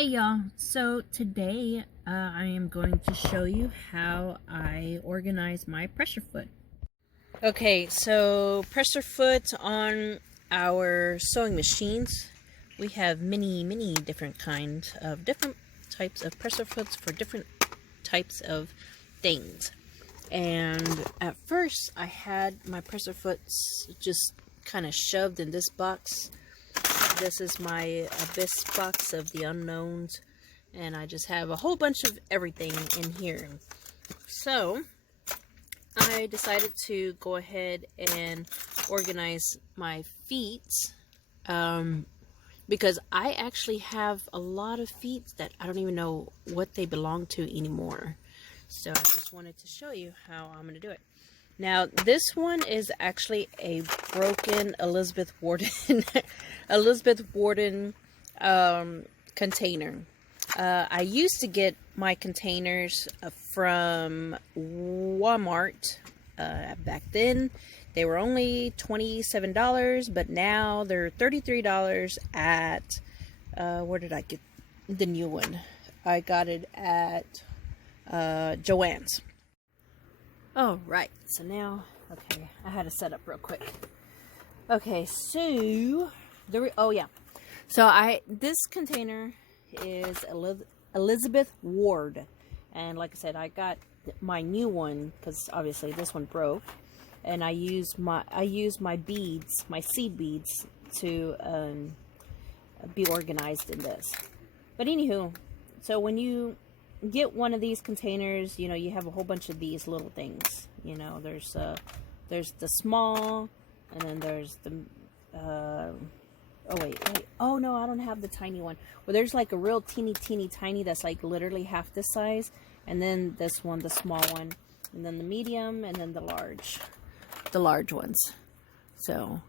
Hey y'all, so today I am going to show you how I organize my pressure foot. Okay, so pressure foot on our sewing machines. We have many different kinds of different types of pressure foots for different types of things. And at first I had my pressure foots just kind of shoved in this box. This is my abyss box of the unknowns, and I just have a whole bunch of everything in here. So I decided to go ahead and organize my feet, because I actually have a lot of feet that I don't even know what they belong to anymore. So I just wanted to show you how I'm going to do it. Now, this one is actually a broken Elizabeth Warden container. I used to get my containers from Walmart. Back then, they were only $27, but now they're $33 at, where did I get the new one? I got it at Joann's. Oh, right. So now, okay, I had to set up real quick. Okay, so, oh yeah. So this container is Elizabeth Ward. And like I said, I got my new one, because obviously this one broke. And I used my beads, my seed beads, to be organized in this. But anywho, so when you get one of these containers, you know, you have a whole bunch of these little things. You know, there's the small, and then there's the oh wait, oh no, I don't have the tiny one. Well, there's like a real teeny tiny that's like literally half this size, and then this one, the small one, and then the medium, and then the large ones. So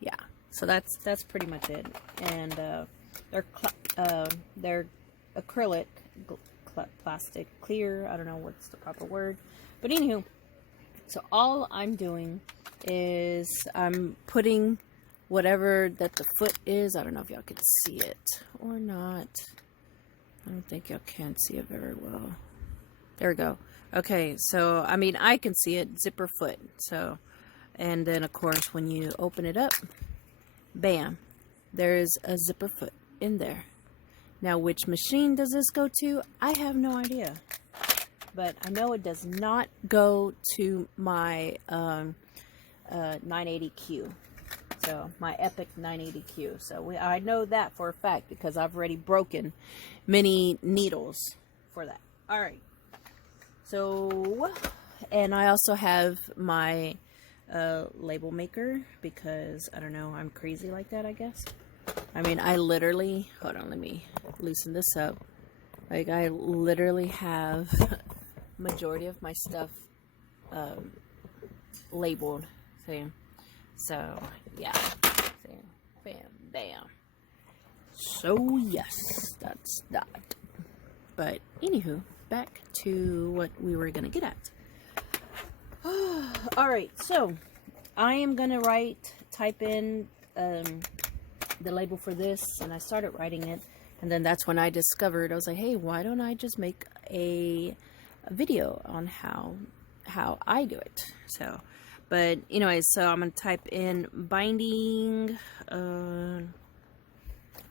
yeah, so that's pretty much it. And they're acrylic, plastic, clear, I don't know what's the proper word, but anywho, so all I'm doing is I'm putting whatever that the foot is. I don't know if y'all can see it or not. I don't think y'all can see it very well. There we go. Okay, so I mean, I can see it, zipper foot. So, and then of course when you open it up, bam, there's a zipper foot in there. Now, which machine does this go to? I have no idea. But I know it does not go to my 980Q. So, my Epic 980Q. So, I know that for a fact because I've already broken many needles for that. Alright. So, and I also have my label maker because, I don't know, I'm crazy like that, I guess. I mean, I literally, hold on, let me loosen this up. Like, I literally have majority of my stuff labeled. See? So, yeah. See? Bam, bam. So, yes, that's that. But, anywho, back to what we were going to get at. Alright, so, I am going to type in the label for this, and I started writing it, and then that's when I discovered, I was like, hey, why don't I just make a video on how I do it? So, but anyway, so I'm gonna type in binding,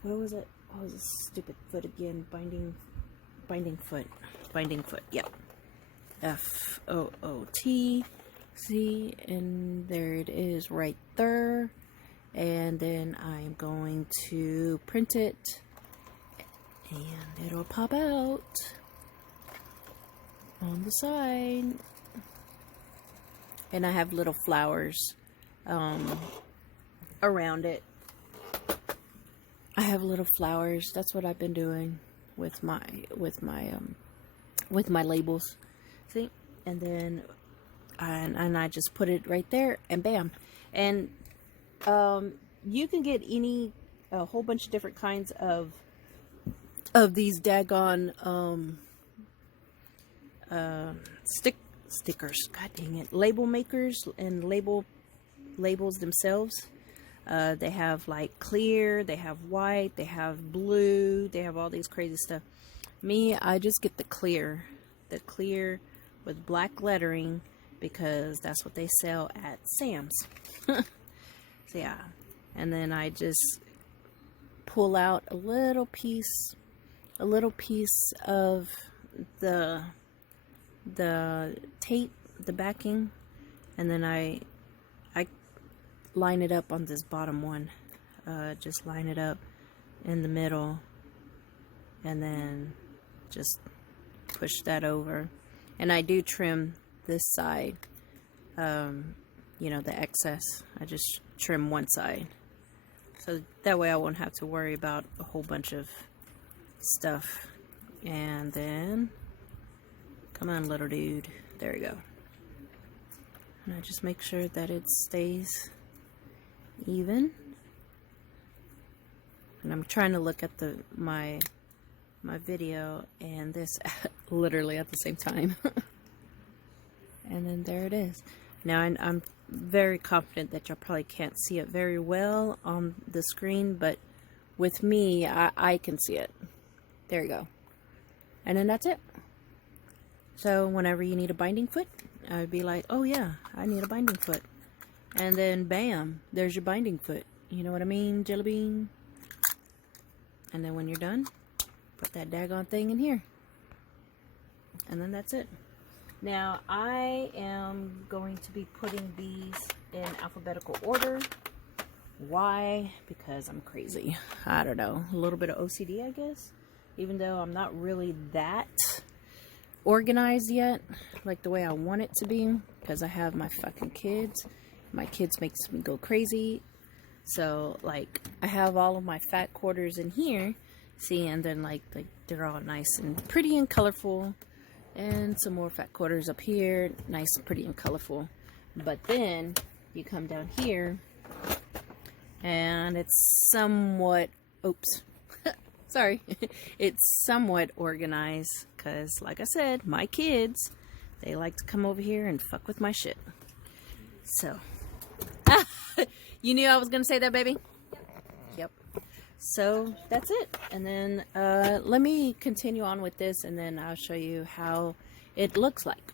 what was it? Oh, it was a stupid foot again. Binding foot, yep. F-O-O-T, see, and there it is right there. And then I'm going to print it, and it'll pop out on the side. And I have little flowers around it. I have little flowers. That's what I've been doing with my labels. See? And then and I just put it right there, and bam. And you can get a whole bunch of different kinds of these daggone stickers, god dang it, label makers, and labels themselves. They have like clear, they have white, they have blue, they have all these crazy stuff. Me, I just get the clear with black lettering because that's what they sell at Sam's. So yeah, and then I just pull out a little piece of the tape, the backing, and then I line it up on this bottom one. Just line it up in the middle, and then just push that over. And I do trim this side, you know, the excess. I just trim one side, so that way I won't have to worry about a whole bunch of stuff. And then, come on, little dude, there we go. And I just make sure that it stays even. And I'm trying to look at my video and this literally at the same time. And then there it is. Now I'm very confident that y'all probably can't see it very well on the screen, but with me, I can see it. There you go. And then that's it. So whenever you need a binding foot, I would be like, oh yeah, I need a binding foot. And then bam, there's your binding foot. You know what I mean, Jelly Bean? And then when you're done, put that daggone thing in here. And then that's it. Now I am going to be putting these in alphabetical order. Why? Because I'm crazy. I don't know. A little bit of OCD, I guess. Even though I'm not really that organized yet, like the way I want it to be, because I have my fucking kids. My kids makes me go crazy. So like I have all of my fat quarters in here, see, and then like they're all nice and pretty and colorful, and some more fat quarters up here, nice, pretty and colorful. But then you come down here and it's somewhat, oops, sorry, it's somewhat organized, because like I said, my kids, they like to come over here and fuck with my shit. So you knew I was gonna say that, baby? Yep. So that's it. And then let me continue on with this, and then I'll show you how it looks like.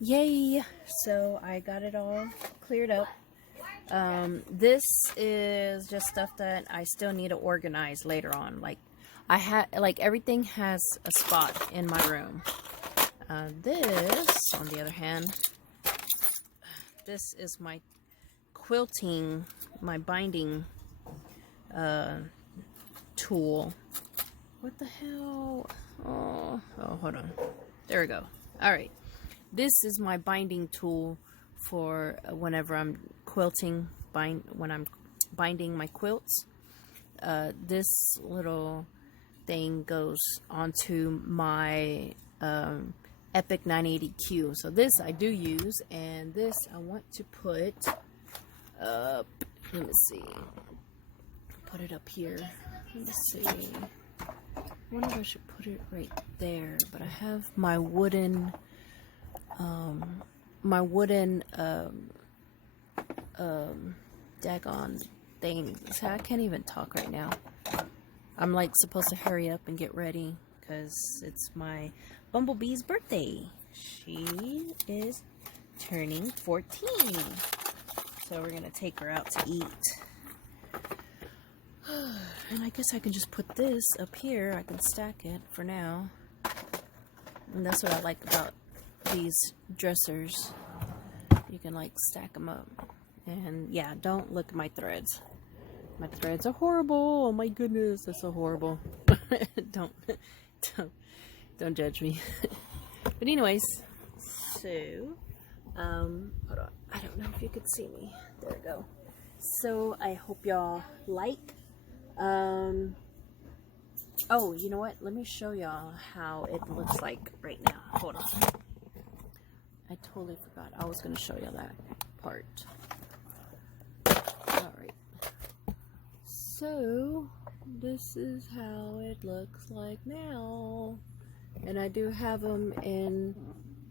Yay! So I got it all cleared up. This is just stuff that I still need to organize later on. Like everything has a spot in my room. This, on the other hand, this is my quilting, my binding tool. What the hell? Oh, hold on. There we go. All right. This is my binding tool for whenever I'm quilting, when I'm binding my quilts. This little thing goes onto my Epic 980Q. So this I do use, and this I want to put up. Let me see. Put it up here. Let me see. I wonder if I should put it right there. But I have my wooden. Daggone thing. So I can't even talk right now. I'm like supposed to hurry up and get ready because it's my Bumblebee's birthday. She is turning 14. So we're gonna take her out to eat. And I guess I can just put this up here. I can stack it for now. And that's what I like about these dressers. You can like stack them up. And yeah, don't look at my threads. My threads are horrible. Oh my goodness, that's so horrible. Don't judge me. But anyways, so hold on. I don't know if you could see me. There we go. So I hope y'all like. Oh, you know what? Let me show y'all how it looks like right now. Hold on. I totally forgot. I was going to show y'all that part. Alright. So, this is how it looks like now. And I do have them in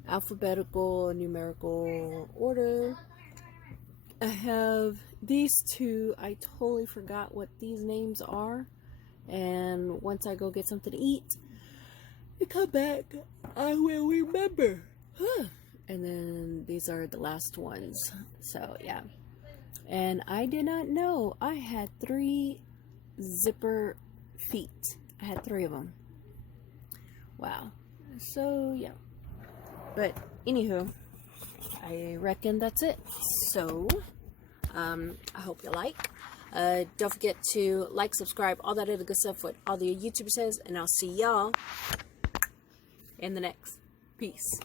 alphabetical and numerical order. I have these two. I totally forgot what these names are. And once I go get something to eat and come back, I will remember. And then these are the last ones. So yeah. And I did not know I had 3 zipper feet. I had 3 of them. Wow. So yeah. But anywho, I reckon that's it. So I hope you like. Don't forget to like, subscribe, all that other good stuff what all the YouTuber says, and I'll see y'all in the next. Peace.